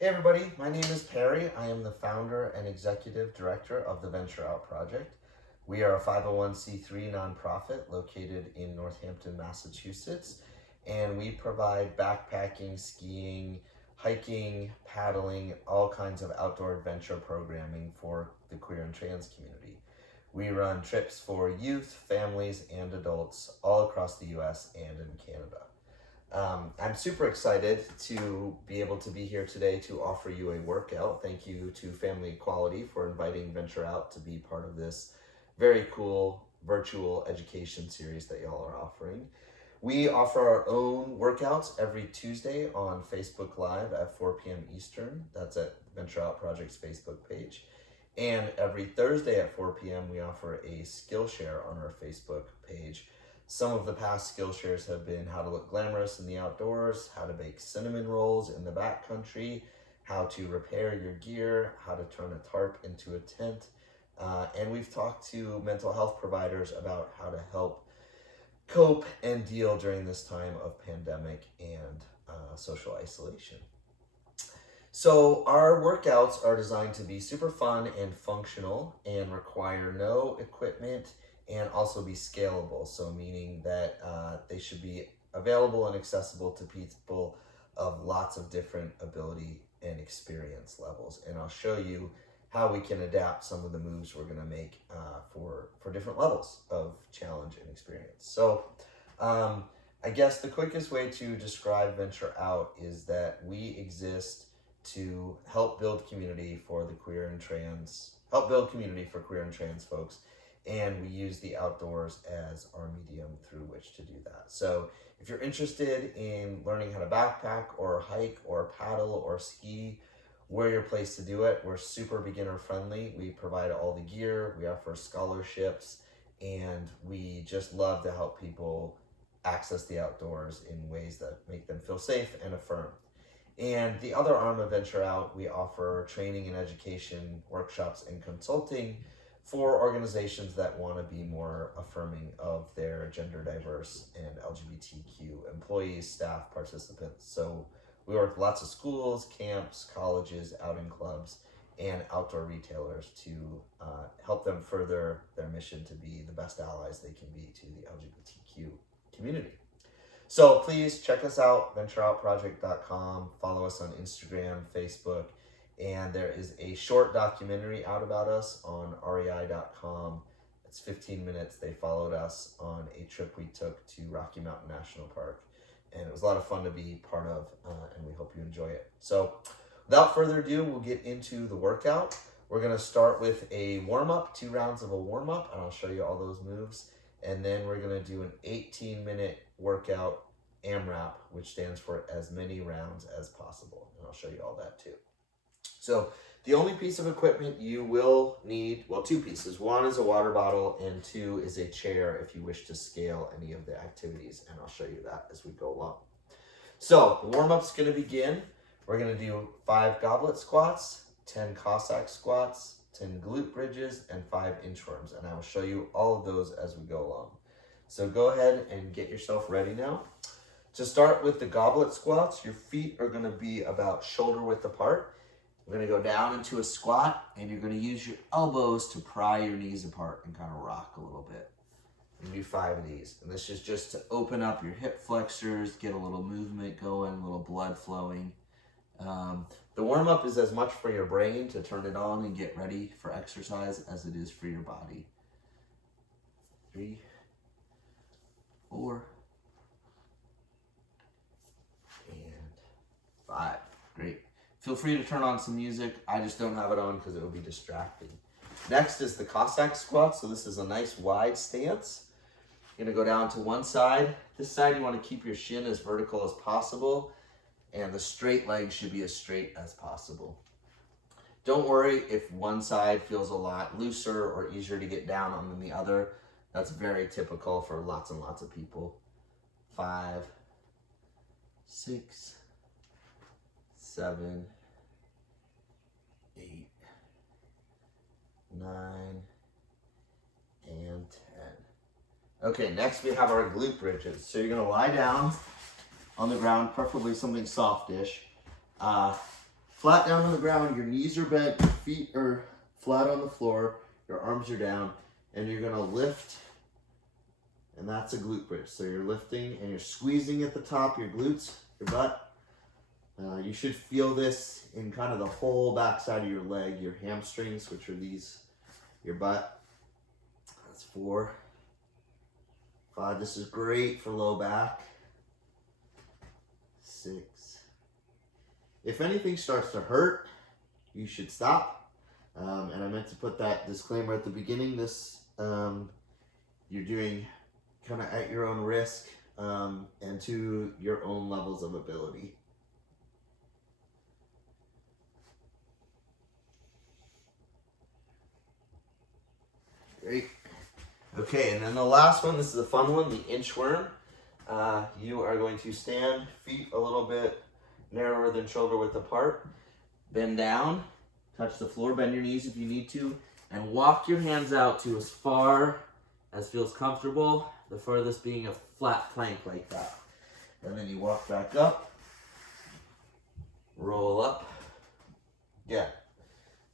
Hey everybody, my name is Perry. I am the founder and executive director of the Venture Out Project. We are a 501c3 nonprofit located in Northampton, Massachusetts, and we provide backpacking, skiing, hiking, paddling, all kinds of outdoor adventure programming for the queer and trans community. We run trips for youth, families, and adults all across the US and in Canada. I'm super excited to be able to be here today to offer you a workout. Thank you to Family Equality for inviting Venture Out to be part of this very cool virtual education series that y'all are offering. We offer our own workouts every Tuesday on Facebook Live at 4 p.m. Eastern. That's at Venture Out Project's Facebook page. And every Thursday at 4 p.m. we offer a Skillshare on our Facebook page. Some of the past Skillshares have been how to look glamorous in the outdoors, how to bake cinnamon rolls in the backcountry, how to repair your gear, how to turn a tarp into a tent. And we've talked to mental health providers about how to help cope and deal during this time of pandemic and social isolation. So our workouts are designed to be super fun and functional and require no equipment and also be scalable. So meaning that they should be available and accessible to people of lots of different ability and experience levels. And I'll show you how we can adapt some of the moves we're gonna make for different levels of challenge and experience. So I guess the quickest way to describe Venture Out is that we exist to help build community for the queer and trans, folks. And we use the outdoors as our medium through which to do that. So if you're interested in learning how to backpack or hike or paddle or ski, we're your place to do it. We're super beginner friendly. We provide all the gear, we offer scholarships, and we just love to help people access the outdoors in ways that make them feel safe and affirmed. And the other arm of Venture Out, we offer training and education, workshops, and consulting for organizations that want to be more affirming of their gender diverse and LGBTQ employees, staff, participants. So we work with lots of schools, camps, colleges, outing clubs, and outdoor retailers to help them further their mission to be the best allies they can be to the LGBTQ community. So please check us out, ventureoutproject.com, follow us on Instagram, Facebook, and there is a short documentary out about us on rei.com. It's 15 minutes. They followed us on a trip we took to Rocky Mountain National Park, and it was a lot of fun to be part of, and we hope you enjoy it. So without further ado, we'll get into the workout. We're gonna start with a warm-up, 2 rounds of a warm-up, and I'll show you all those moves. And then we're gonna do an 18-minute workout AMRAP, which stands for as many rounds as possible. And I'll show you all that too. So the only piece of equipment you will need, well, 2 pieces. 1 is a water bottle and 2 is a chair if you wish to scale any of the activities. And I'll show you that as we go along. So the warm-up's gonna begin. We're gonna do 5 goblet squats, 10 Cossack squats, 10 glute bridges, and 5 inchworms. And I will show you all of those as we go along. So go ahead and get yourself ready now. To start with the goblet squats, your feet are gonna be about shoulder width apart. We're gonna go down into a squat, and you're gonna use your elbows to pry your knees apart and kind of rock a little bit. And do 5 of these. And this is just to open up your hip flexors, get a little movement going, a little blood flowing. The warm-up is as much for your brain to turn it on and get ready for exercise as it is for your body. 3, 4, and 5. Great. Feel free to turn on some music. I just don't have it on because it will be distracting. Next is the Cossack Squat. So this is a nice wide stance. You're gonna go down to one side. This side you want to keep your shin as vertical as possible, and the straight leg should be as straight as possible. Don't worry if one side feels a lot looser or easier to get down on than the other. That's very typical for lots and lots of people. 5, 6, 7, 8, 9, and 10. Okay, next we have our glute bridges. So you're gonna lie down on the ground, preferably something softish. flat down on the ground, your knees are bent, your feet are flat on the floor, your arms are down, and you're gonna lift, and that's a glute bridge. So you're lifting and you're squeezing at the top, your glutes, your butt. You should feel this in kind of the whole backside of your leg, your hamstrings, which are these, your butt. That's 4, 5. This is great for low back. 6. If anything starts to hurt, you should stop. And I meant to put that disclaimer at the beginning. This you're doing kind of at your own risk and to your own levels of ability. Great. Okay, and then the last one, this is a fun one, the inchworm. You are going to stand, feet a little bit narrower than shoulder width apart, bend down, touch the floor, bend your knees if you need to, and walk your hands out to as far as feels comfortable, the furthest being a flat plank like that. And then you walk back up, roll up,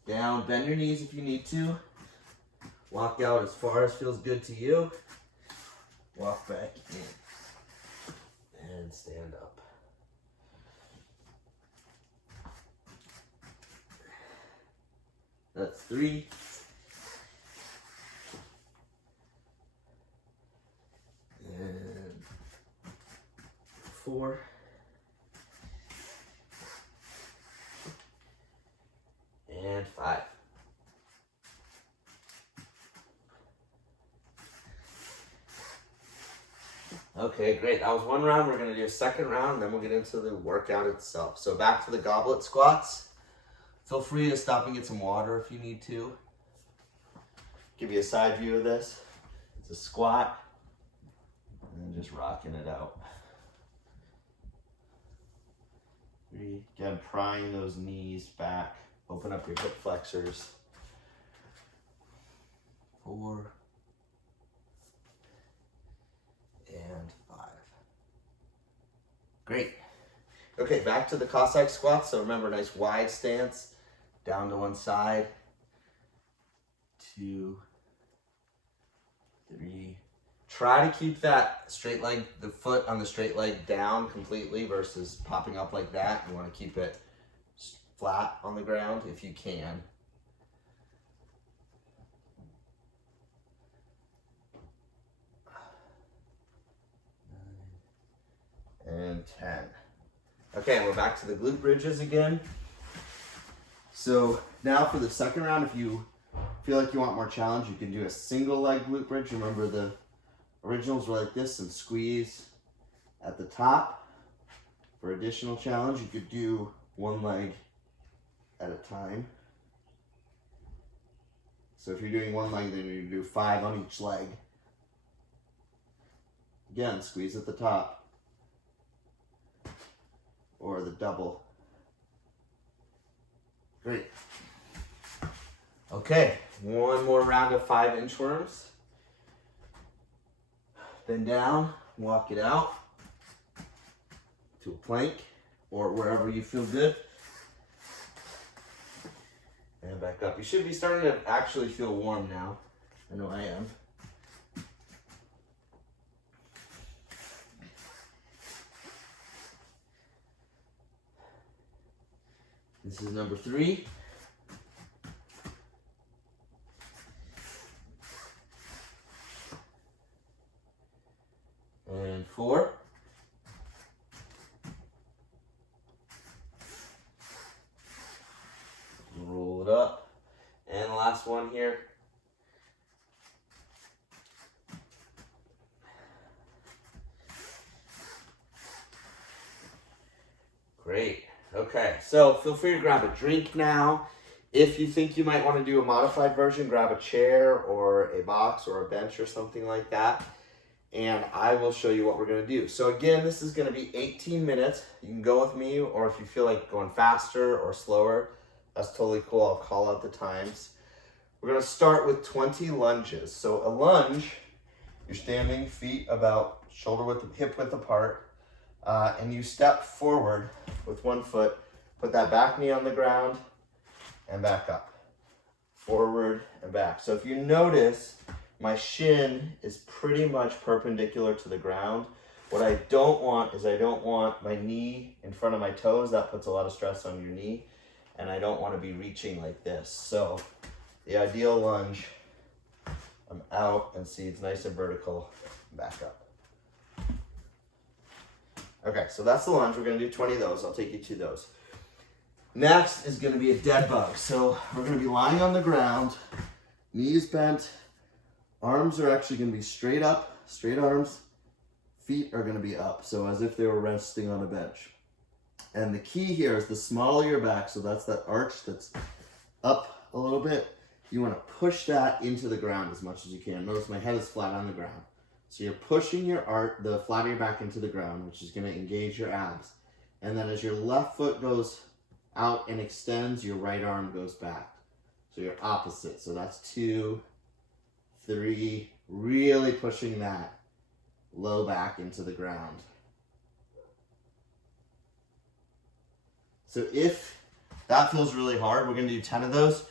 down, bend your knees if you need to, walk out as far as feels good to you, walk back in, and stand up. That's 3. And 4. And 5. Okay, great. That was one round. We're going to do a second round, then we'll get into the workout itself. So back to the goblet squats. Feel free to stop and get some water if you need to. Give you a side view of this. It's a squat. And just rocking it out. 3. Again, prying those knees back. Open up your hip flexors. 4. And 5. Great. Okay, back to the Cossack squat. So remember, nice wide stance. Down to one side. 2, 3. Try to keep that straight leg, the foot on the straight leg down completely versus popping up like that. You want to keep it flat on the ground if you can. 9 and 10. Okay, we're back to the glute bridges again. So now for the second round, if you feel like you want more challenge, you can do a single leg glute bridge. Remember the originals were like this and squeeze at the top. For additional challenge, you could do one leg at a time. So if you're doing one leg, then you do 5 on each leg. Again, squeeze at the top. Or the double. Great. Okay, one more round of 5 inchworms. Bend down, walk it out to a plank or wherever you feel good. And back up. You should be starting to actually feel warm now. I know I am. This is number 3. And 4. Roll it up. And the last one here. Great. Okay, so feel free to grab a drink now. If you think you might want to do a modified version, grab a chair or a box or a bench or something like that. And I will show you what we're going to do. So again, this is going to be 18 minutes. You can go with me, or if you feel like going faster or slower, that's totally cool. I'll call out the times. We're going to start with 20 lunges. So a lunge, you're standing feet about shoulder width, hip width apart, and you step forward with one foot, Put that back knee on the ground and back up. Forward and back. So if you notice, my shin is pretty much perpendicular to the ground. What I don't want is I don't want my knee in front of my toes. That puts a lot of stress on your knee. And I don't want to be reaching like this. So the ideal lunge, I'm out and see it's nice and vertical. Back up. Okay, so that's the lunge. We're going to do 20 of those. I'll take you to those. Next is going to be a dead bug. So we're going to be lying on the ground, knees bent, arms are actually going to be straight up, straight arms, feet are going to be up, so as if they were resting on a bench. And the key here is the smaller your back, so that's that arch that's up a little bit, you want to push that into the ground as much as you can. Notice my head is flat on the ground. So you're pushing the flat of your back into the ground, which is going to engage your abs. And then as your left foot goes out and extends, your right arm goes back. So you're opposite. So that's 2, 3, really pushing that low back into the ground. So if that feels really hard, we're going to do 10 of those.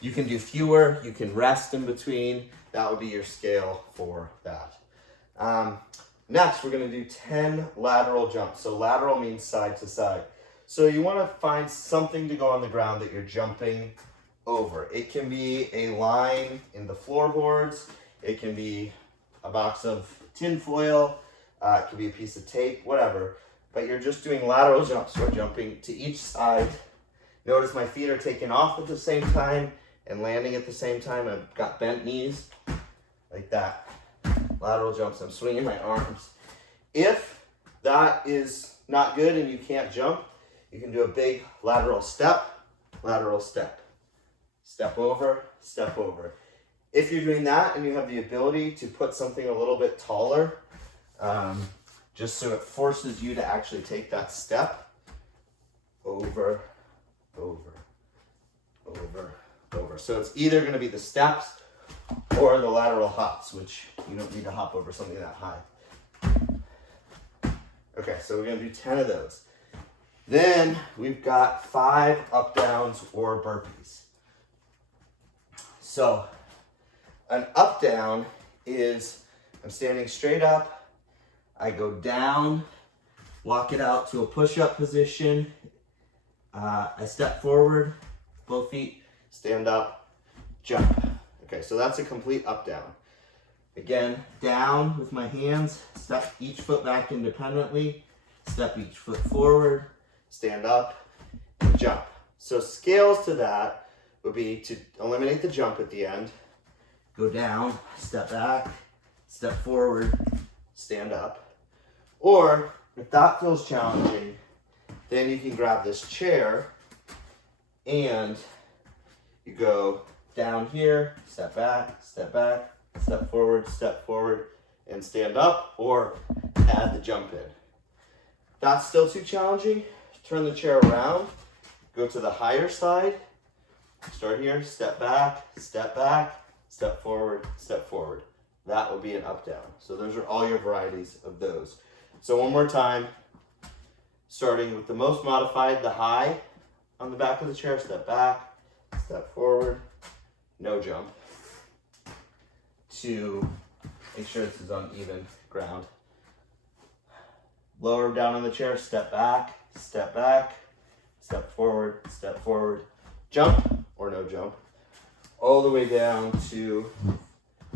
You can do fewer, you can rest in between. That would be your scale for that. Next, we're going to do 10 lateral jumps. So lateral means side to side. So you want to find something to go on the ground that you're jumping over. It can be a line in the floorboards. It can be a box of tin foil. It can be a piece of tape, whatever. But you're just doing lateral jumps. We're jumping to each side. Notice my feet are taking off at the same time and landing at the same time. I've got bent knees like that. Lateral jumps. I'm swinging my arms. If that is not good and you can't jump, you can do a big lateral step, step over, step over. If you're doing that and you have the ability to put something a little bit taller, just so it forces you to actually take that step, over, over, over, over. So it's either going to be the steps or the lateral hops, which you don't need to hop over something that high. Okay, so we're going to do 10 of those. Then we've got 5 up downs or burpees. So an up down is I'm standing straight up, I go down, walk it out to a push-up position, I step forward, both feet, stand up, jump. Okay, so that's a complete up down. Again, down with my hands, step each foot back independently, step each foot forward, stand up, and jump. So scales to that would be to eliminate the jump at the end, go down, step back, step forward, stand up. Or if that feels challenging, then you can grab this chair and you go down here, step back, step forward, and stand up, or add the jump in. If that's still too challenging, turn the chair around, go to the higher side, start here, step back, step forward, step forward. That will be an up down. So those are all your varieties of those. So one more time, starting with the most modified, the high on the back of the chair, step back, step forward, no jump, to make sure this is on even ground. Lower down on the chair, step back, step forward, jump or no jump, all the way down to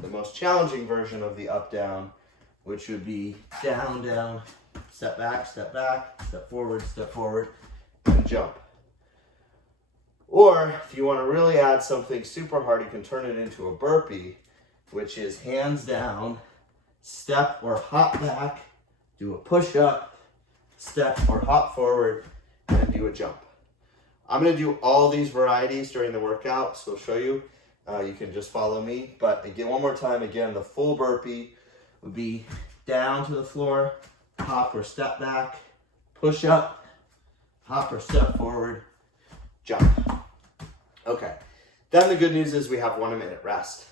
the most challenging version of the up down, which would be down, down, step back, step forward, and jump. Or if you want to really add something super hard, you can turn it into a burpee, which is hands down, step or hop back, do a push up, step or hop forward, and do a jump. I'm going to do all these varieties during the workout, so I'll show you. You can just follow me. But again, one more time, again, the full burpee would be down to the floor, hop or step back, push up, hop or step forward, jump. Okay, then the good news is we have 1 minute rest.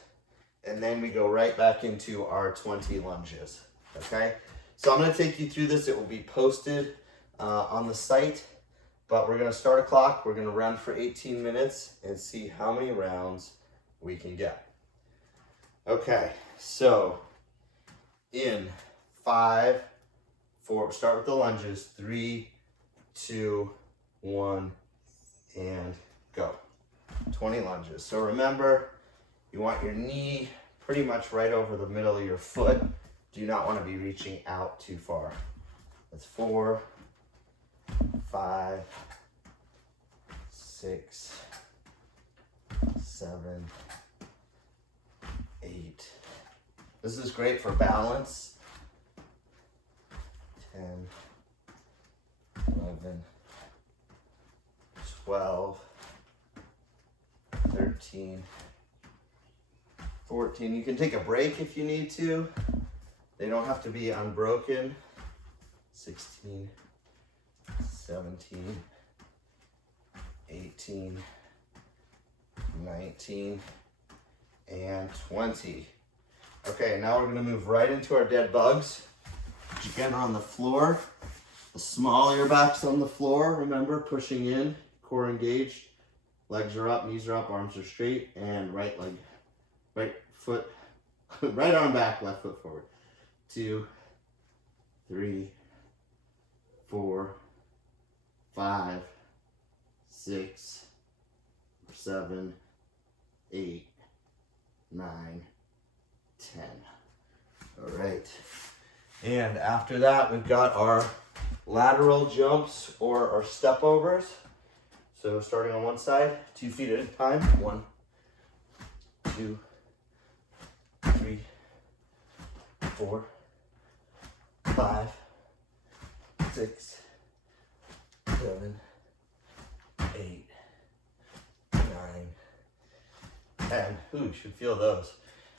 And then we go right back into our 20 lunges, okay? So I'm gonna take you through this. It will be posted on the site but we're gonna start a clock. We're gonna run for 18 minutes and see how many rounds we can get. Okay, so in 5, 4, start with the lunges, 3, 2, 1, and go. 20 lunges. So remember, you want your knee pretty much right over the middle of your foot. Do not want to be reaching out too far. That's 4, 5, 6, 7, 8. This is great for balance. 10, 11, 12, 13, 14. You can take a break if you need to. They don't have to be unbroken. 16, 17, 18, 19, and 20. Okay, now we're gonna move right into our dead bugs. Again, on the floor. The smaller your back's on the floor, remember, pushing in, core engaged, legs are up, knees are up, arms are straight, and right leg, right foot, right arm back, left foot forward. 2, 3, 4, 5, 6, 7, 8, 9, 10. All right. And after that, we've got our lateral jumps or our step overs. So starting on one side, 2 feet at a time. 1, 2, 3, 4, 5, 6, 7, 8, 9, 10. Ooh, you should feel those.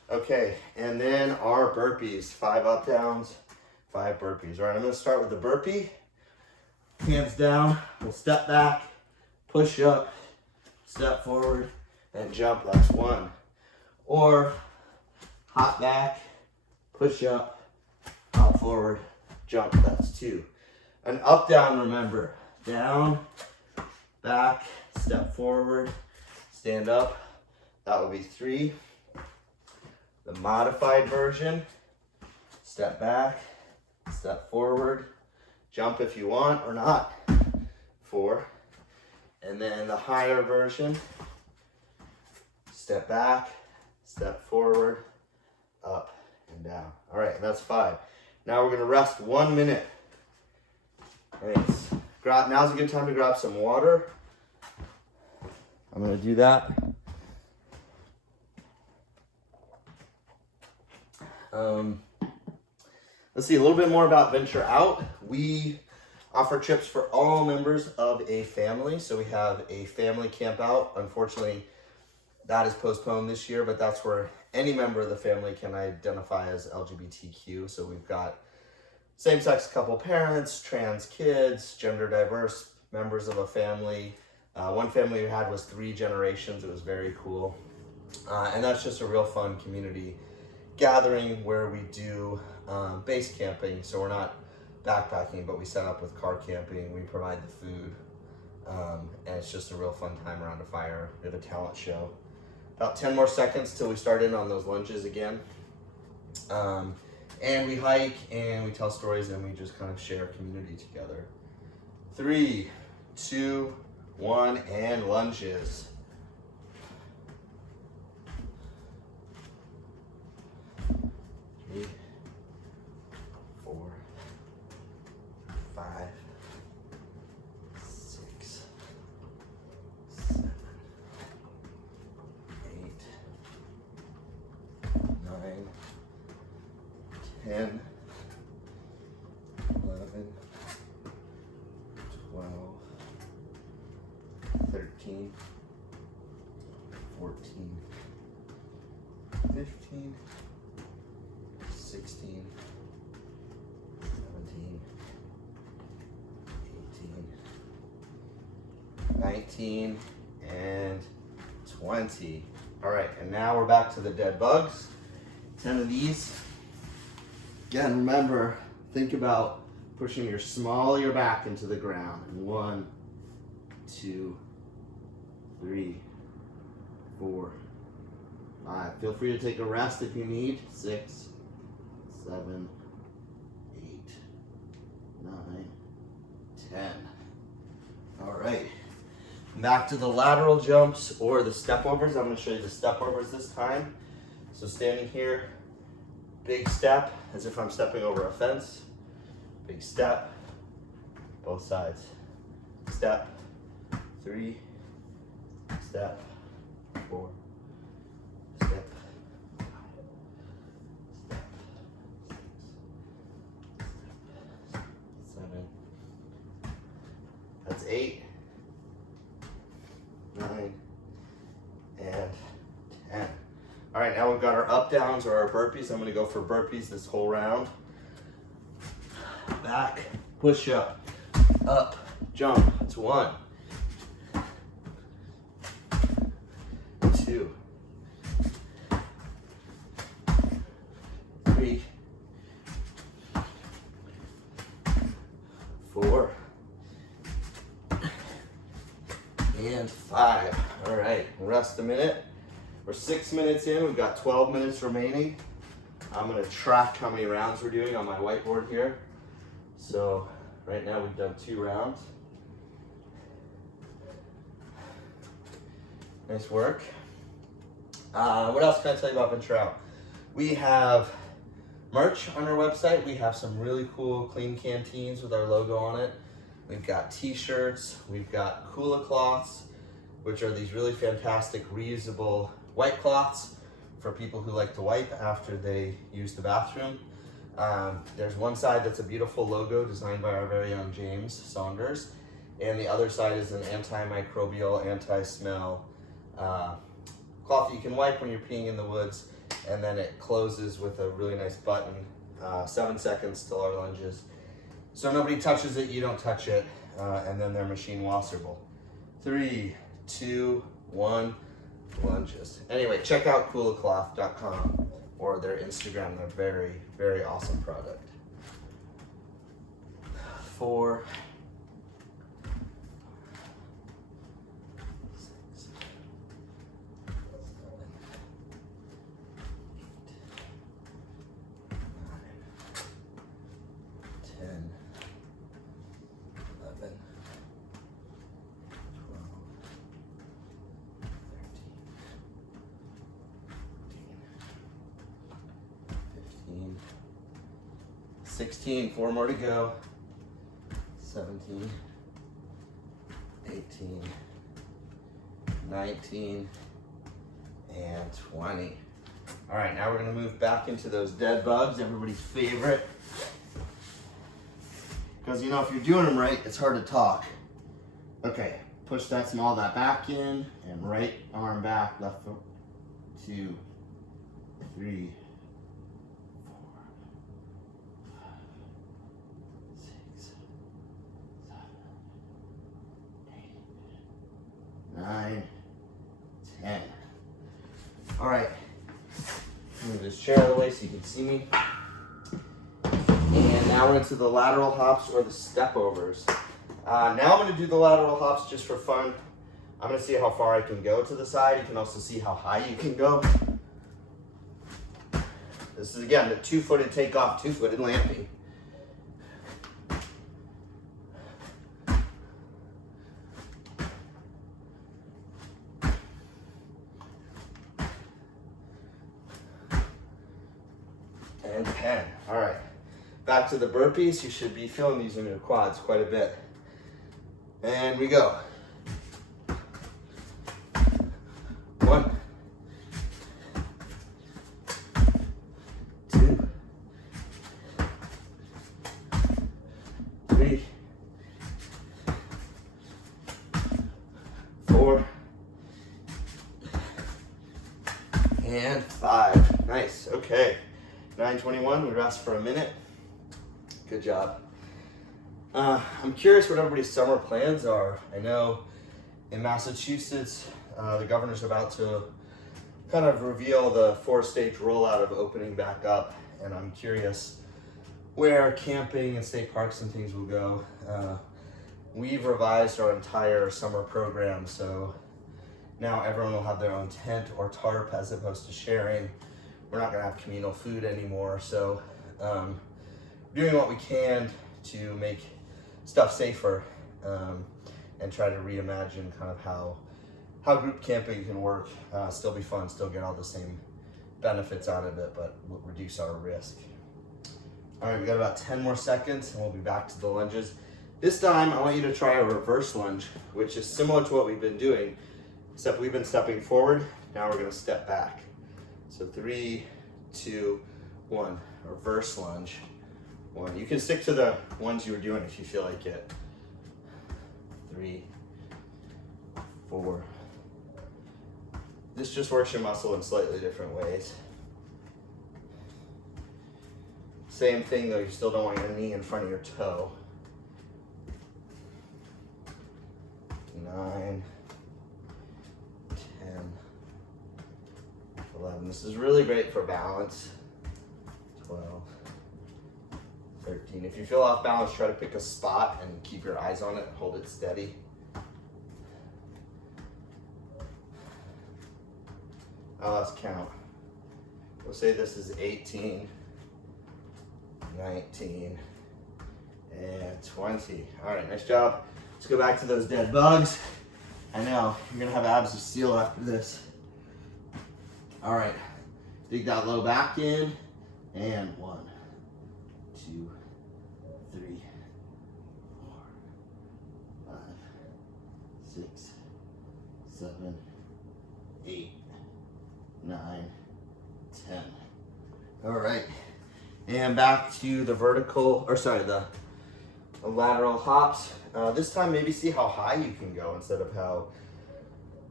Okay, and then our burpees, 5 up downs, 5 burpees. All right, I'm gonna start with the burpee. Hands down, we'll step back, push up, step forward, and jump, that's 1. Or hop back, push up, hop forward, jump, that's 2. An up down, remember, down, back, step forward, stand up, that would be 3. The modified version, step back, step forward, jump if you want or not, 4. And then the higher version, step back, step forward, up and down. All right, that's 5. Now we're gonna rest 1 minute. Thanks. Now's a good time to grab some water. I'm gonna do that. Let's see a little bit more about Venture Out. We offer trips for all members of a family. So we have a family camp out. Unfortunately, that is postponed this year, but that's where any member of the family can identify as LGBTQ. So we've got same-sex couple parents, trans kids, gender diverse members of a family. One family we had was 3 generations. It was very cool. And that's just a real fun community gathering where we do base camping. So we're not backpacking, but we set up with car camping. We provide the food. And it's just a real fun time around a fire. We have a talent show. About 10 more seconds till we start in on those lunges again. And we hike and we tell stories and we just kind of share community together. 3, 2, 1, and lunges. 3, 4, 5, 6, 7, 8, 9, 10, 11, 12, 13, 14, 15, 16, 17, 18, 19, and 20. All right, and now we're back to the dead bugs. 10 of these. Again, remember, think about pushing your small of your back into the ground. 1, 2, 3, 4, 5. Feel free to take a rest if you need. 6, 7, 8, 9, 10. All right. Back to the lateral jumps or the step overs. I'm going to show you the step overs this time. So standing here, big step as if I'm stepping over a fence. Big step, both sides. Step, 3, step, 4, step, 5, step, 6, 7. That's 8, 9, and 10. All right, now we've got our up downs or our burpees. I'm gonna go for burpees this whole round. Back, push up, jump. That's 1, 2, 3, 4, and 5. All right, rest a minute. We're 6 minutes in, we've got 12 minutes remaining. I'm gonna track how many rounds we're doing on my whiteboard here. So right now we've done 2 rounds. Nice work. What else can I tell you about Venture Out? We have merch on our website. We have some really cool clean canteens with our logo on it. We've got t-shirts, we've got Kula cloths, which are these really fantastic reusable white cloths for people who like to wipe after they use the bathroom. There's one side that's a beautiful logo designed by our very own James Saunders, and the other side is an antimicrobial, anti-smell cloth that you can wipe when you're peeing in the woods, and then it closes with a really nice button. 7 seconds till our lunges. So nobody touches it, you don't touch it, and then they're machine washable. 3, 2, 1, lunges. Anyway, check out coolacloth.com or their Instagram. They're very, very awesome product. 4, 6, 7, 8, 9, 10, 11, 12, 13, 16, 4 more to go. 17, 18, 19, and 20. All right, now we're gonna move back into those dead bugs, everybody's favorite. Because you know, if you're doing them right, it's hard to talk. Okay, push that small, that back in, and right arm back, left foot, 2, 3, 4, 5, 6, 7, 8, 9, 10. All right, move this chair out of the way so you can see me. And now we're into the lateral hops or the step overs. Now I'm gonna do the lateral hops just for fun. I'm gonna see how far I can go to the side. You can also see how high you can go. This is again the 2-footed takeoff, 2-footed landing. And 10. All right. Back to the burpees. You should be feeling these in your quads quite a bit. And we go. 1, 2, 3, 4, and 5. Nice. Okay. 9:21. We rest for a minute. Good job. I'm curious what everybody's summer plans are. I know in Massachusetts, the governor's about to kind of reveal the 4-stage rollout of opening back up, and I'm curious where camping and state parks and things will go. we've revised our entire summer program, so now everyone will have their own tent or tarp as opposed to sharing. We're not gonna have communal food anymore, so doing what we can to make stuff safer and try to reimagine kind of how group camping can work, still be fun, still get all the same benefits out of it, but we'll reduce our risk. All right, we got about 10 more seconds and we'll be back to the lunges. This time, I want you to try a reverse lunge, which is similar to what we've been doing, except we've been stepping forward. Now we're gonna step back. So 3, 2, 1, reverse lunge. 1. You can stick to the ones you were doing if you feel like it. 3, 4. This just works your muscle in slightly different ways. Same thing though, you still don't want your knee in front of your toe. 9, 10, 11. This is really great for balance. 12, 13. If you feel off balance, try to pick a spot and keep your eyes on it, hold it steady. I lost count. We'll say this is 18, 19, and 20. All right, nice job. Let's go back to those dead bugs. I know, you're gonna have abs of steel after this. All right, dig that low back in, and 1, 2, 3, 4, 5, 6, 7, 8, 9, 10. All right, and back to the vertical, or sorry, the lateral hops. This time maybe see how high you can go instead of how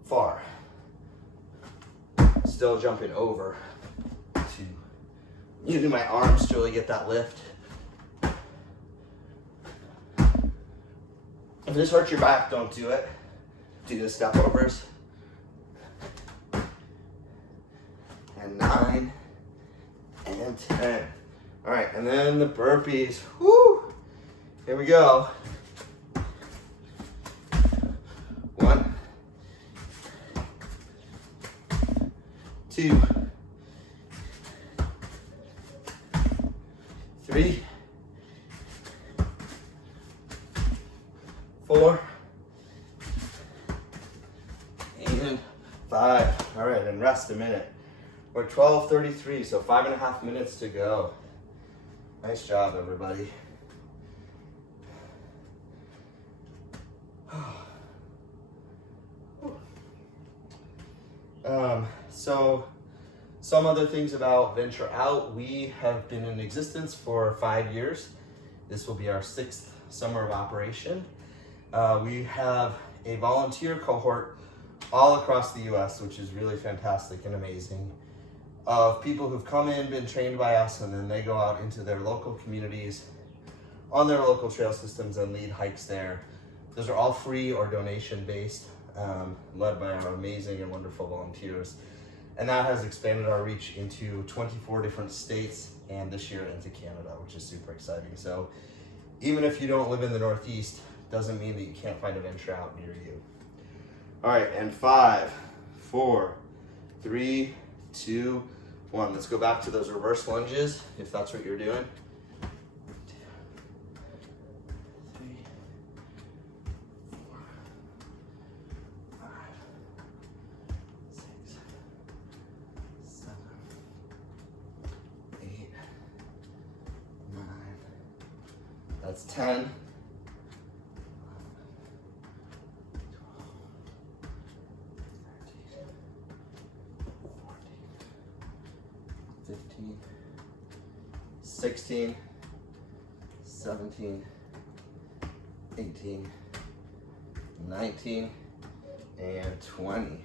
far. Still jumping over to using my arms to really get that lift. If this hurts your back, don't do it. Do the step overs. And 9 and 10. All right, and then the burpees. Woo! Here we go. 1, 2, 3, 4, and 5. All right, and rest a minute. We're 12:33, so 5.5 minutes to go. Nice job, everybody. So some other things about Venture Out. We have been in existence for 5 years. This will be our 6th summer of operation. We have a volunteer cohort all across the US, which is really fantastic and amazing, of people who've come in, been trained by us, and then they go out into their local communities on their local trail systems and lead hikes there. Those are all free or donation based, led by our amazing and wonderful volunteers. And that has expanded our reach into 24 different states and this year into Canada, which is super exciting. So even if you don't live in the Northeast, doesn't mean that you can't find a Venture Out near you. All right, and 5, 4, 3, 2, 1. Let's go back to those reverse lunges, if that's what you're doing. 2, 3, 4, 5, 6, 7, 8, 9. That's 10. 15, 16, 17, 18, 19, and 20.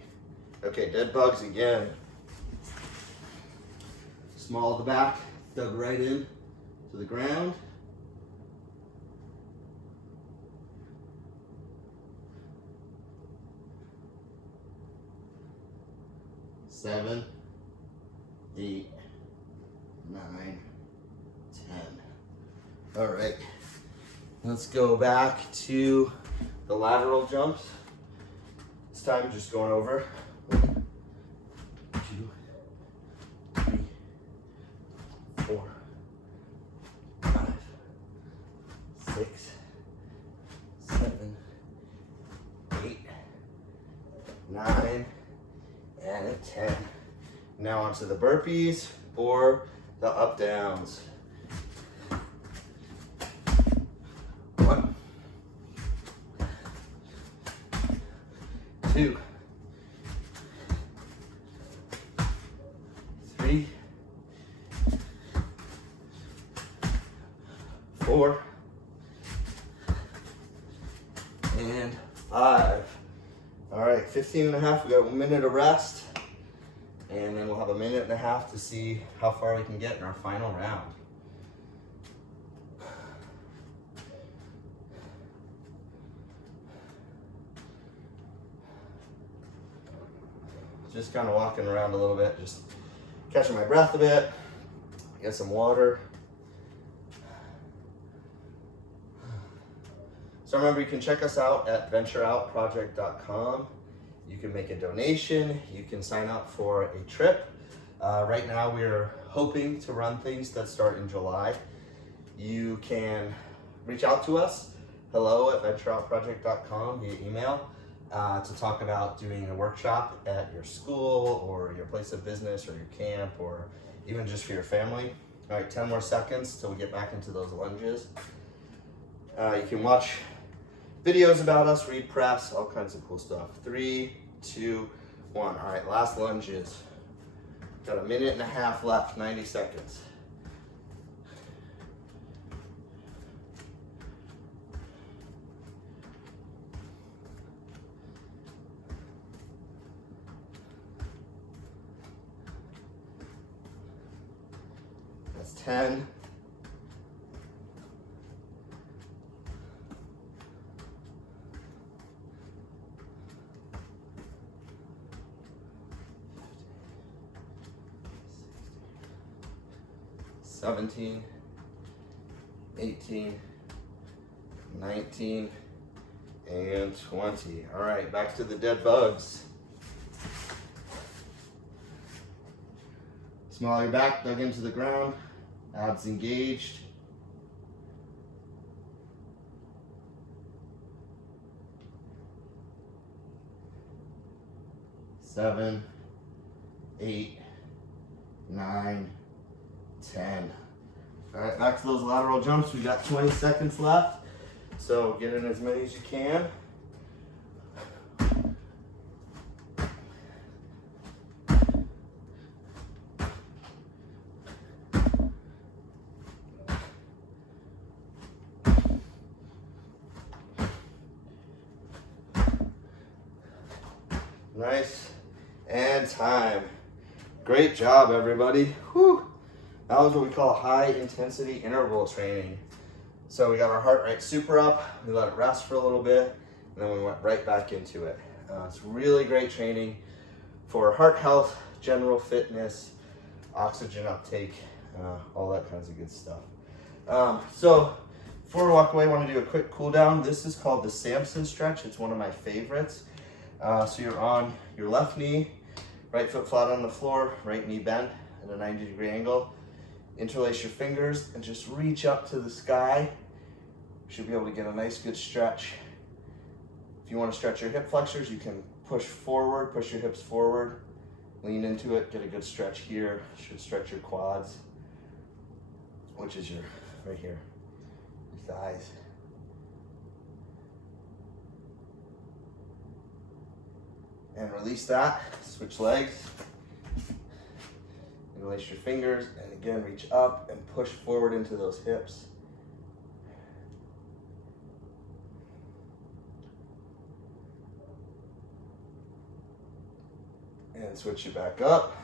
Okay, dead bugs again. Small at the back, dug right in to the ground. Seven, 8, 9, 10. All right. Let's go back to the lateral jumps. This time just going over 1, 2, 3, 4, 5, 6, 7, 8, 9, and 10. Now onto the burpees or the up downs. 1, 2, 3, 4, and 5. All right, 15 and a half. We got a minute of rest, and then we'll have a minute and a half to see how far we can get in our final round. Just kind of walking around a little bit, just catching my breath a bit, get some water. So remember, you can check us out at ventureoutproject.com. You can make a donation, you can sign up for a trip. Right now we're hoping to run things that start in July. You can reach out to us, hello@ventureoutproject.com via email. To talk about doing a workshop at your school or your place of business or your camp or even just for your family. All right, 10 more seconds till we get back into those lunges. You can watch videos about us, read press, all kinds of cool stuff. 3, 2, 1. All right, last lunges. Got a minute and a half left, 90 seconds. That's 10. 17, 18, 19, and 20. All right, back to the dead bugs. Small your back, dug into the ground, abs engaged. Seven, 8, 9, 10. All right, back to those lateral jumps. We got 20 seconds left, so get in as many as you can. Nice, and time. Great job, everybody. Whew. That was what we call high intensity interval training. So we got our heart rate super up, we let it rest for a little bit, and then we went right back into it. It's really great training for heart health, general fitness, oxygen uptake, all that kinds of good stuff. So before we walk away, I want to do a quick cool down. This is called the Samson stretch. It's one of my favorites. So you're on your left knee, right foot flat on the floor, right knee bent at a 90-degree angle. Interlace your fingers and just reach up to the sky. You should be able to get a nice good stretch. If you want to stretch your hip flexors, you can push forward, push your hips forward, lean into it, get a good stretch here. Should stretch your quads, which is your, right here, your thighs. And release that, switch legs. Interlace your fingers, and again, reach up and push forward into those hips. And switch it back up.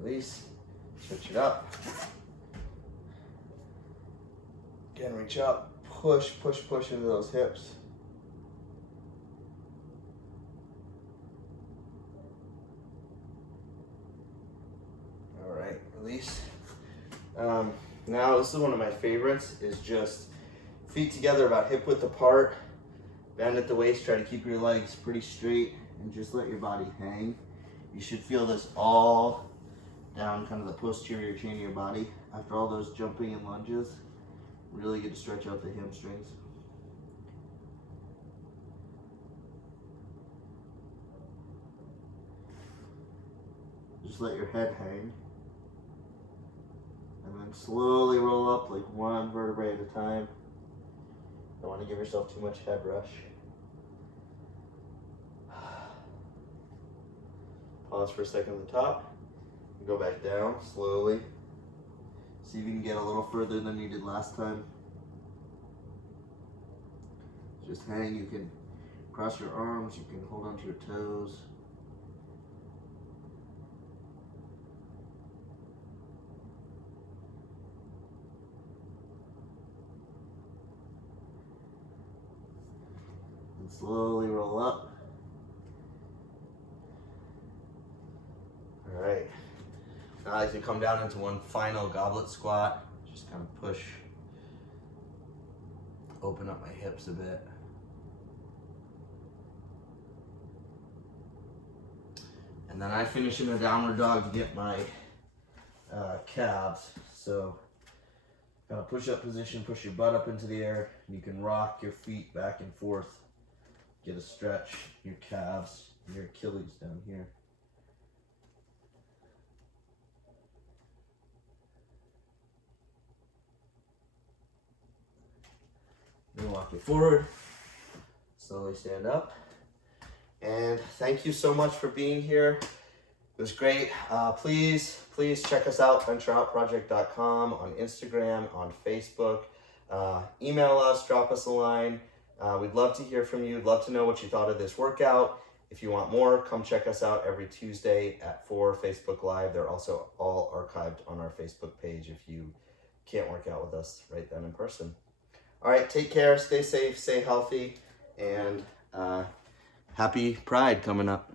Release, switch it up. Again, reach up, push, push, push into those hips. Now this is one of my favorites, is just feet together about hip width apart, bend at the waist, try to keep your legs pretty straight and just let your body hang. You should feel this all down kind of the posterior chain of your body. After all those jumping and lunges, really get to stretch out the hamstrings. Just let your head hang. And then slowly roll up like one vertebrae at a time. Don't want to give yourself too much head rush. Pause for a second at the top. Go back down slowly. See if you can get a little further than you did last time. Just hang. You can cross your arms. You can hold onto your toes. And slowly roll up. All right. Now I like to come down into one final goblet squat. Just kind of push, open up my hips a bit. And then I finish in a downward dog to get my calves. So kind of push up position, push your butt up into the air. And you can rock your feet back and forth. Get a stretch, your calves, and your Achilles down here. Then walk it forward, slowly stand up. And thank you so much for being here. It was great. Please check us out, ventureoutproject.com, on Instagram, on Facebook. Email us, drop us a line. We'd love to hear from you. We'd love to know what you thought of this workout. If you want more, come check us out every Tuesday at 4 Facebook Live. They're also all archived on our Facebook page if you can't work out with us right then in person. All right, take care, stay safe, stay healthy, and happy Pride coming up.